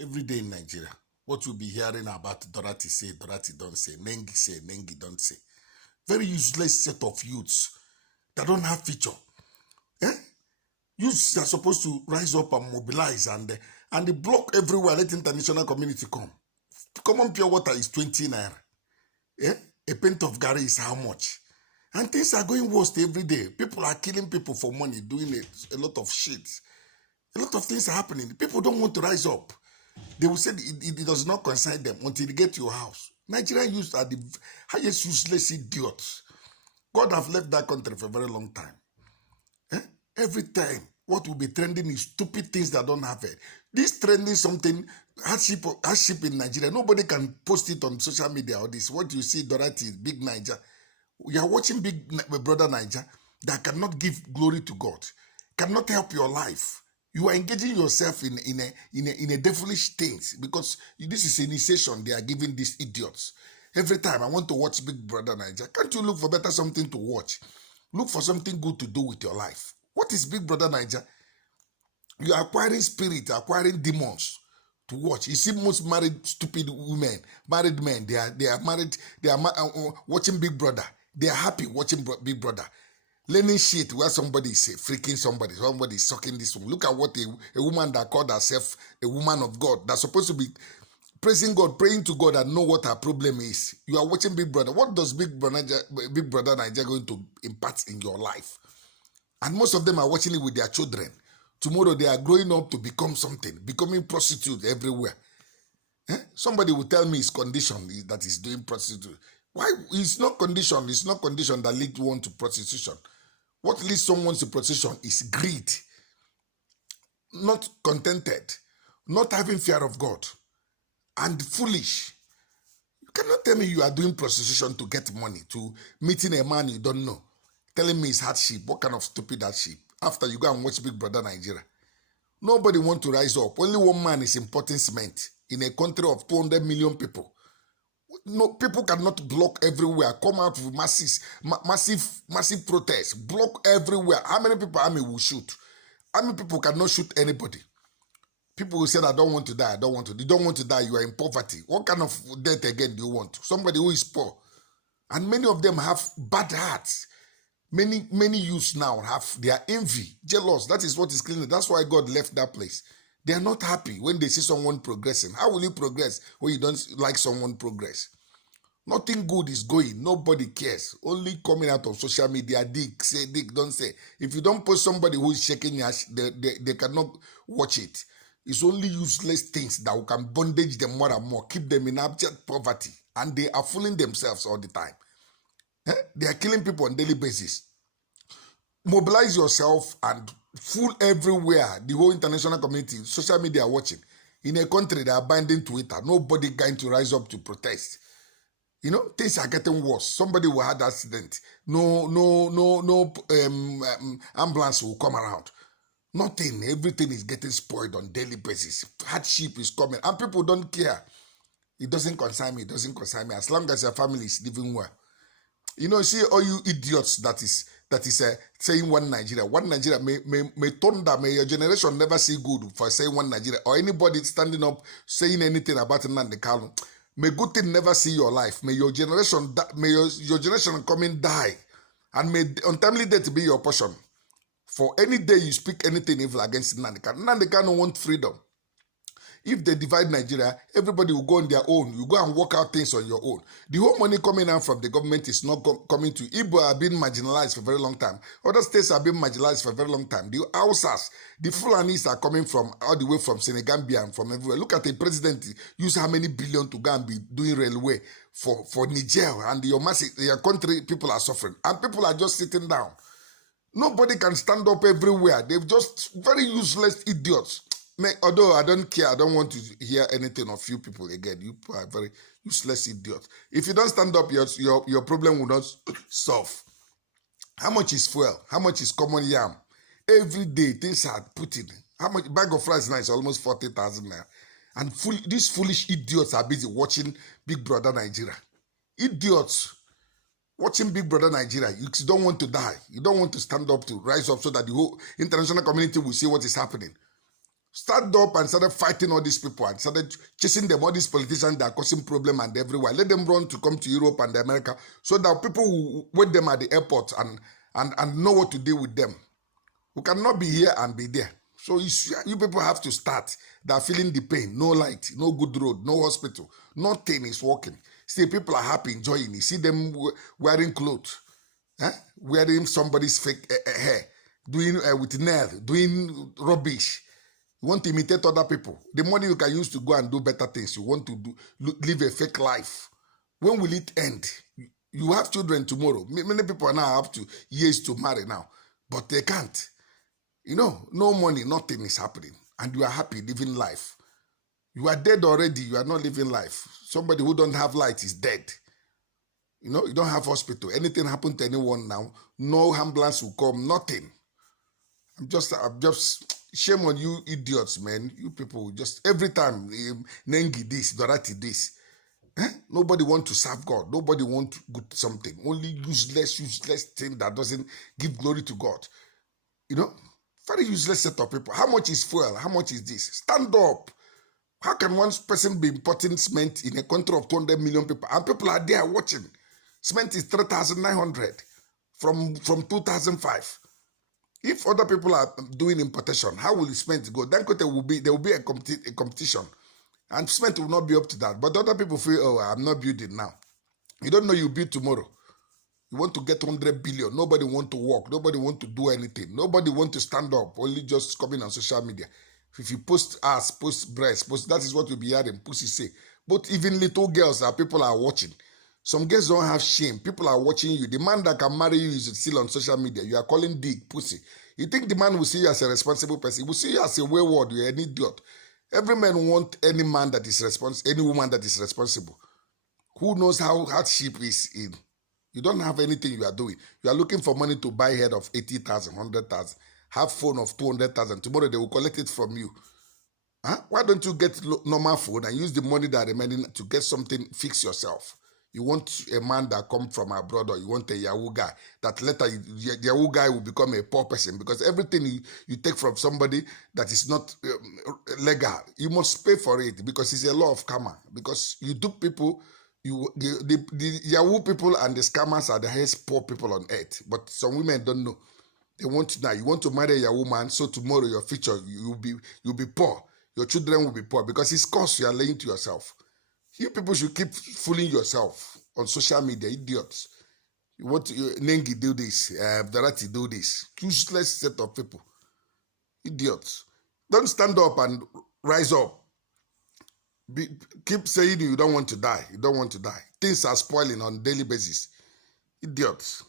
Every day in Nigeria, what you'll be hearing about Dorothy say, Dorothy don't say, Nengi don't say. Very useless set of youths that don't have future. Eh? Youths are supposed to rise up and mobilize and they block everywhere. Let international community come. Common pure water is 20 naira. Eh? A pint of Gary is how much? And things are going worse every day. People are killing people for money, doing a lot of shit. A lot of things are happening. People don't want to rise up. They will say it does not concern them until they get to your house. Nigerian youth are the highest useless idiots. God have left that country for a very long time. Eh? Every time, what will be trending is stupid things that don't have it. This trending something, hardship in Nigeria, nobody can post it on social media or this. What you see, Dorothy, Big Niger. You are watching Big Brother Niger that cannot give glory to God, cannot help your life. You are engaging yourself in a devilish things because this is initiation they are giving these idiots. Every time I want to watch Big Brother Niger, can't you look for better something to watch? Look for something good to do with your life. What is Big Brother Niger? You are acquiring spirit, acquiring demons to watch. You see most married stupid women, married men, they are married, they are watching Big Brother. They are happy watching Big Brother. Learning shit where somebody is freaking somebody is sucking this one. Look at what a woman that called herself a woman of God, that's supposed to be praising God, praying to God and know what her problem is. You are watching Big Brother. What does Big Brother Nigeria going to impact in your life? And most of them are watching it with their children. Tomorrow they are growing up to become something, becoming prostitutes everywhere. Somebody will tell me his condition that he's doing prostitute. Why? It's not condition that leads one to prostitution. What leads someone to prostitution is greed, not contented, not having fear of God, and foolish. You cannot tell me you are doing prostitution to get money, to meeting a man you don't know, telling me it's hardship. What kind of stupid hardship? After you go and watch Big Brother Nigeria. Nobody want to rise up. Only one man is importing cement in a country of 200 million people. No, people cannot block everywhere. Come out with massive protests. Block everywhere. How many people army will shoot? How many people cannot shoot anybody? People will say, I don't want to die. I don't want to. You don't want to die. You are in poverty. What kind of death again do you want? Somebody who is poor. And many of them have bad hearts. Many youths now have their envy, jealous. That is what is killing. That's why God left that place. They are not happy when they see someone progressing. How will you progress when you don't like someone progress? Nothing good is going. Nobody cares. Only coming out of social media. Dick, say, Dick, don't say. If you don't post somebody who is shaking your ass, they cannot watch it. It's only useless things that can bondage them more and more, keep them in abject poverty. And they are fooling themselves all the time. They are killing people on daily basis. Mobilize yourself and fool everywhere. The whole international community, social media watching. In a country, they are binding Twitter. Nobody going to rise up to protest. You know, things are getting worse. Somebody will have an accident. No ambulance will come around. Nothing. Everything is getting spoiled on daily basis. Hardship is coming. And people don't care. It doesn't concern me. It doesn't concern me. As long as your family is living well. You know, see all you idiots that is saying one Nigeria. One Nigeria may thunder. May your generation never see good for saying one Nigeria. Or anybody standing up saying anything about Nnamdi Kanu. May good thing never see your life. May your generation may your generation coming die. And may untimely death be your portion. For any day you speak anything evil against Nnamdi Kanu. Nnamdi Kanu want freedom. If they divide Nigeria, everybody will go on their own. You go and work out things on your own. The whole money coming out from the government is not coming to Igbo have been marginalized for a very long time. Other states have been marginalized for a very long time. The Hausas, the Fulanis are coming from all the way from Senegambia and from everywhere. Look at the president use how many billion to go and be doing railway for Niger, and your country people are suffering. And people are just sitting down. Nobody can stand up everywhere. They're just very useless idiots. Although I don't care, I don't want to hear anything of you people again. You are very useless idiots. If you don't stand up, your problem will not solve. How much is fuel? How much is common yam? Every day, things are put in. How much bag of rice now is almost 40,000 naira. And these foolish idiots are busy watching Big Brother Nigeria. Idiots watching Big Brother Nigeria. You don't want to die. You don't want to stand up to rise up so that the whole international community will see what is happening. Stand up and started fighting all these people and started chasing them, all these politicians that are causing problem and everywhere. Let them run to come to Europe and America so that people will wait them at the airport and know what to do with them. We cannot be here and be there. So you people have to start. They are feeling the pain. No light, no good road, no hospital. Nothing is working. See, people are happy, enjoying it. See them wearing clothes, wearing somebody's fake hair, doing with nail, doing rubbish. You want to imitate other people. The money you can use to go and do better things. You want to live a fake life. When will it end? You have children tomorrow. Many people now have to years to marry now, but they can't. You know, no money, nothing is happening. And you are happy living life. You are dead already. You are not living life. Somebody who don't have light is dead. You know, you don't have hospital. Anything happen to anyone now, no ambulance will come, nothing. I'm just, shame on you idiots, man. You people just, every time, Nengi this, Dorati this. Nobody want to serve God. Nobody want to do something. Only useless thing that doesn't give glory to God. You know? Very useless set of people. How much is fuel? How much is this? Stand up. How can one person be importing cement in a country of 200 million people? And people are there watching. Cement is 3,900 from 2005. If other people are doing importation, how will the cement go? Then there will be a competition. And cement will not be up to that. But other people feel, oh, I'm not building now. You don't know you build tomorrow. You want to get 100 billion. Nobody want to work. Nobody want to do anything. Nobody want to stand up. Only just coming on social media. If you post ass, post breast, that is what you'll be hearing. Pussy say. But even little girls, people are watching. Some girls don't have shame. People are watching you. The man that can marry you is still on social media. You are calling dick, pussy. You think the man will see you as a responsible person? He will see you as a wayward. You're an idiot. Every man wants any man that is responsible, any woman that is responsible. Who knows how hardship is in? You don't have anything you are doing. You are looking for money to buy head of 80,000, 100,000. Have phone of 200,000. Tomorrow they will collect it from you. Why don't you get normal phone and use the money that remaining to get something, fix yourself? You want a man that come from abroad, or you want a Yahoo guy that later the Yahoo guy will become a poor person, because everything you take from somebody that is not legal, you must pay for it, because it's a law of karma. Because you dupe people. The Yahoo people and the scammers are the highest poor people on earth. But some women don't know. They want to now. You want to marry a Yahoo man, so tomorrow your future you'll be poor. Your children will be poor, because it's cost you are laying to yourself. You people should keep fooling yourself on social media, idiots. You want to Nengi do this, Darati do this. Useless set of people, idiots. Don't stand up and rise up. Keep saying you don't want to die. You don't want to die. Things are spoiling on a daily basis. Idiots.